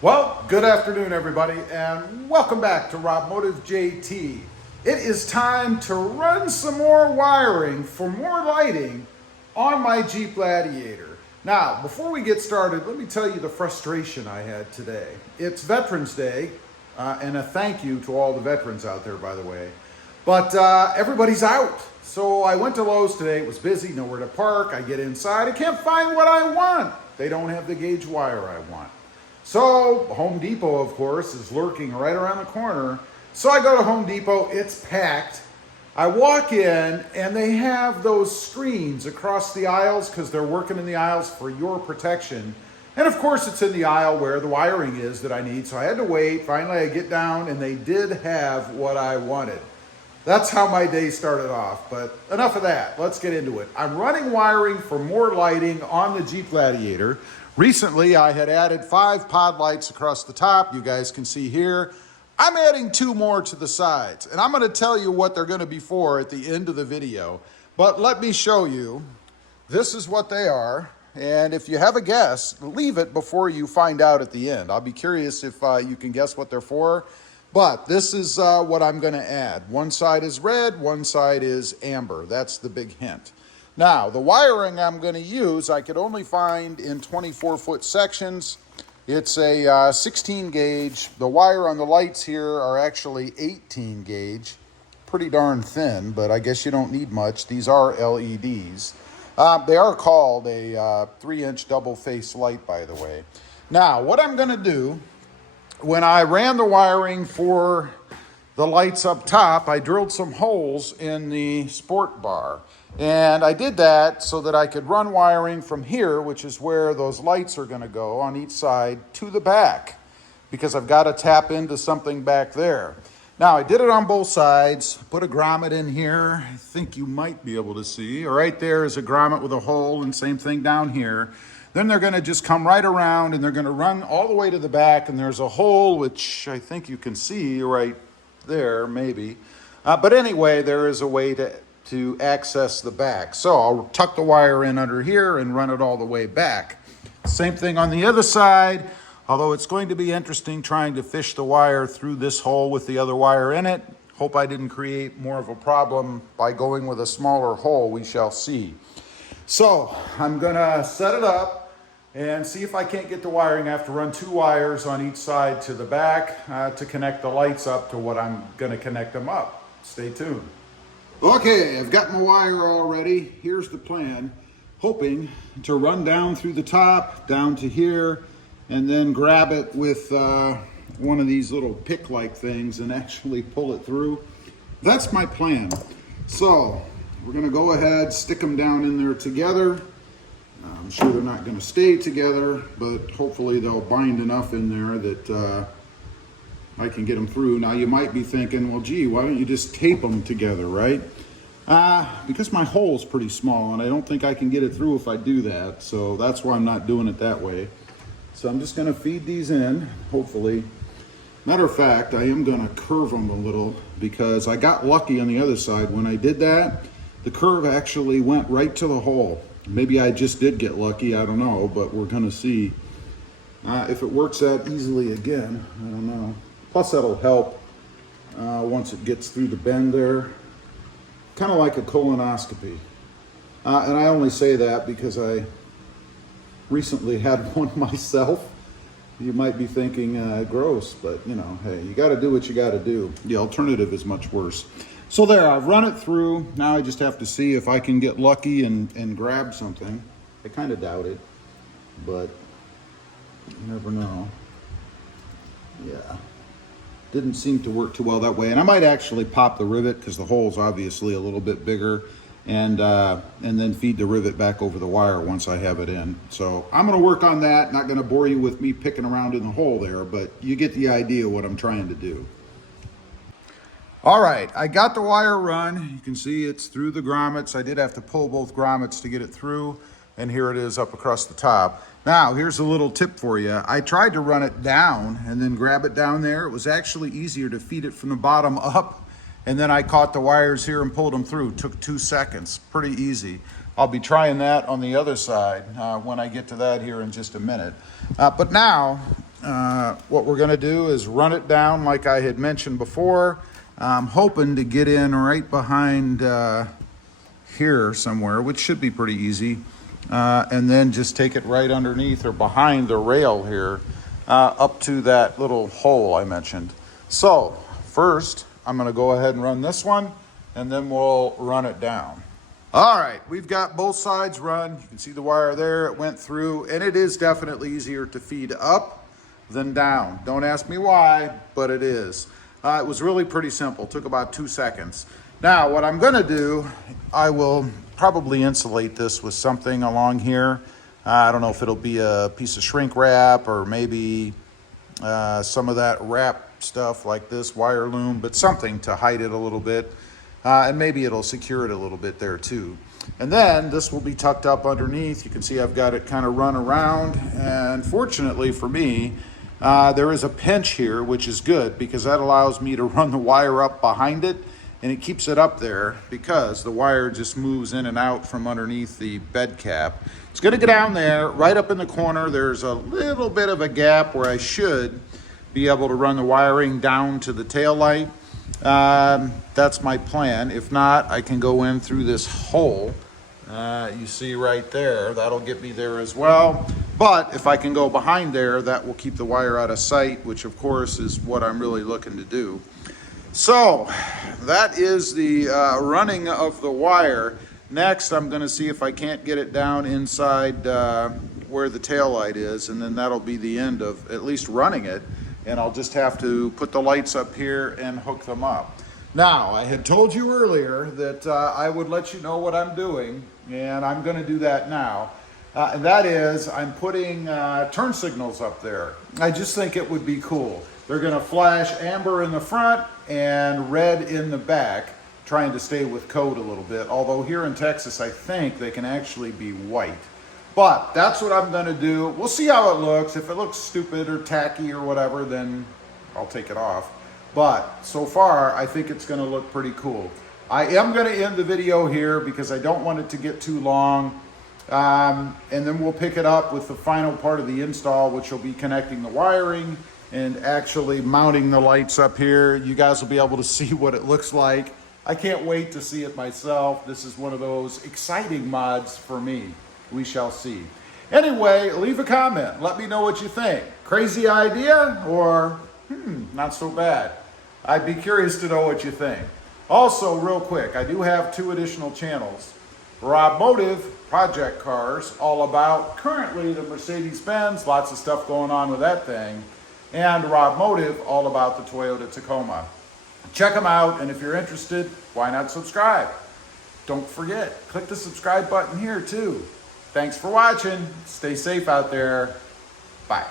Well, good afternoon, everybody, and welcome back to Rob Motive JT. It is time to run some more wiring for more lighting on my Jeep Gladiator. Now, before we get started, let me tell you the frustration I had today. It's Veterans Day, and a thank you to all the veterans out there, by the way. But everybody's out. So I went to Lowe's today. It was busy, nowhere to park. I get inside. I can't find what I want. They don't have the gauge wire I want. So Home Depot, of course, is lurking right around the corner. So I go to Home Depot. It's packed. I walk in, and they have those screens across the aisles because they're working in the aisles for your protection. And of course, it's in the aisle where the wiring is that I need. So I had to wait. Finally, I get down, and they did have what I wanted. That's how my day started off. But enough of that. Let's get into it. I'm running wiring for more lighting on the Jeep Gladiator. Recently, I had added 5 pod lights across the top. You guys can see here. I'm adding 2 more to the sides, and I'm going to tell you what they're going to be for at the end of the video. But let me show you. This is what they are, and if you have a guess, leave it before you find out at the end. I'll be curious if you can guess what they're for. But this is what I'm going to add. One side is red, one side is amber. That's the big hint. Now, the wiring I'm going to use, I could only find in 24-foot sections. It's a 16 gauge. The wire on the lights here are actually 18 gauge. Pretty darn thin, but I guess you don't need much. These are LEDs. They are called a 3-inch double face light, by the way. Now, what I'm going to do, when I ran the wiring for the lights up top, I drilled some holes in the sport bar. And I did that so that I could run wiring from here, which is where those lights are going to go on each side, to the back, because I've got to tap into something back there. Now, I did it on both sides, put a grommet in here. I think you might be able to see. Right there is a grommet with a hole, and same thing down here. Then they're going to just come right around, and they're going to run all the way to the back, and there's a hole, which I think you can see right there, maybe. But anyway, there is a way to access the back. So I'll tuck the wire in under here and run it all the way back. Same thing on the other side, although it's going to be interesting trying to fish the wire through this hole with the other wire in it. Hope I didn't create more of a problem by going with a smaller hole. We shall see. So I'm gonna set it up and see if I can't get the wiring. I have to run 2 wires on each side to the back to connect the lights up to what I'm gonna connect them up. Stay tuned. Okay, I've got my wire all ready. Here's the plan. Hoping to run down through the top, down to here, and then grab it with one of these little pick-like things and actually pull it through. That's my plan. So we're gonna go ahead, stick them down in there together. I'm sure they're not gonna stay together, but hopefully they'll bind enough in there that I can get them through. Now you might be thinking, well, gee, why don't you just tape them together, right? Because my hole's pretty small and I don't think I can get it through if I do that. So that's why I'm not doing it that way. So I'm just gonna feed these in, hopefully. Matter of fact, I am gonna curve them a little because I got lucky on the other side. When I did that, the curve actually went right to the hole. Maybe I just did get lucky, I don't know, but we're gonna see. If it works that easily again, I don't know. Plus that'll help once it gets through the bend there. Kind of like a colonoscopy. And I only say that because I recently had one myself. You might be thinking gross, but you know, hey, you gotta do what you gotta do. The alternative is much worse. So there, I've run it through. Now I just have to see if I can get lucky and grab something. I kind of doubt it, but you never know. Yeah. Didn't seem to work too well that way. And I might actually pop the rivet because the hole's obviously a little bit bigger, and then feed the rivet back over the wire once I have it in. So I'm gonna work on that. Not gonna bore you with me picking around in the hole there, but you get the idea what I'm trying to do. All right, I got the wire run. You can see it's through the grommets. I did have to pull both grommets to get it through, and here it is up across the top. Now, here's a little tip for you. I tried to run it down and then grab it down there. It was actually easier to feed it from the bottom up, and then I caught the wires here and pulled them through. It took 2 seconds, pretty easy. I'll be trying that on the other side when I get to that here in just a minute. But now, what we're gonna do is run it down like I had mentioned before. I'm hoping to get in right behind here somewhere, which should be pretty easy. And then just take it right underneath or behind the rail here, up to that little hole I mentioned. So first, I'm gonna go ahead and run this one, and then we'll run it down. All right, we've got both sides run. You can see the wire there, it went through, and it is definitely easier to feed up than down. Don't ask me why, but it is. It was really pretty simple, took about 2 seconds. Now, what I'm gonna do, I will probably insulate this with something along here. I don't know if it'll be a piece of shrink wrap or maybe some of that wrap stuff like this, wire loom, but something to hide it a little bit. And maybe it'll secure it a little bit there too. And then this will be tucked up underneath. You can see I've got it kind of run around. And fortunately for me, there is a pinch here, which is good because that allows me to run the wire up behind it, and it keeps it up there because the wire just moves in and out from underneath the bed cap. It's gonna go down there, right up in the corner. There's a little bit of a gap where I should be able to run the wiring down to the tail light. That's my plan. If not, I can go in through this hole. You see right there, that'll get me there as well. But if I can go behind there, that will keep the wire out of sight, which of course is what I'm really looking to do. So that is the running of the wire. Next, I'm gonna see if I can't get it down inside where the tail light is, and then that'll be the end of at least running it. And I'll just have to put the lights up here and hook them up. Now, I had told you earlier that I would let you know what I'm doing, and I'm gonna do that now. And that is, I'm putting turn signals up there. I just think it would be cool. They're gonna flash amber in the front and red in the back, trying to stay with code a little bit. Although here in Texas, I think they can actually be white. But that's what I'm gonna do. We'll see how it looks. If it looks stupid or tacky or whatever, then I'll take it off. But so far, I think it's gonna look pretty cool. I am gonna end the video here because I don't want it to get too long. And then we'll pick it up with the final part of the install, which will be connecting the wiring and actually mounting the lights up here. You guys will be able to see what it looks like. I can't wait to see it myself. This is one of those exciting mods for me. We shall see. Anyway, leave a comment. Let me know what you think. Crazy idea or not so bad? I'd be curious to know what you think. Also, real quick, I do have 2 additional channels. Rob Motive, project cars, all about currently the Mercedes-Benz, lots of stuff going on with that thing. And Rob Motive, all about the Toyota Tacoma. Check them out, and if you're interested, why not subscribe? Don't forget, click the subscribe button here too. Thanks for watching. Stay safe out there. Bye.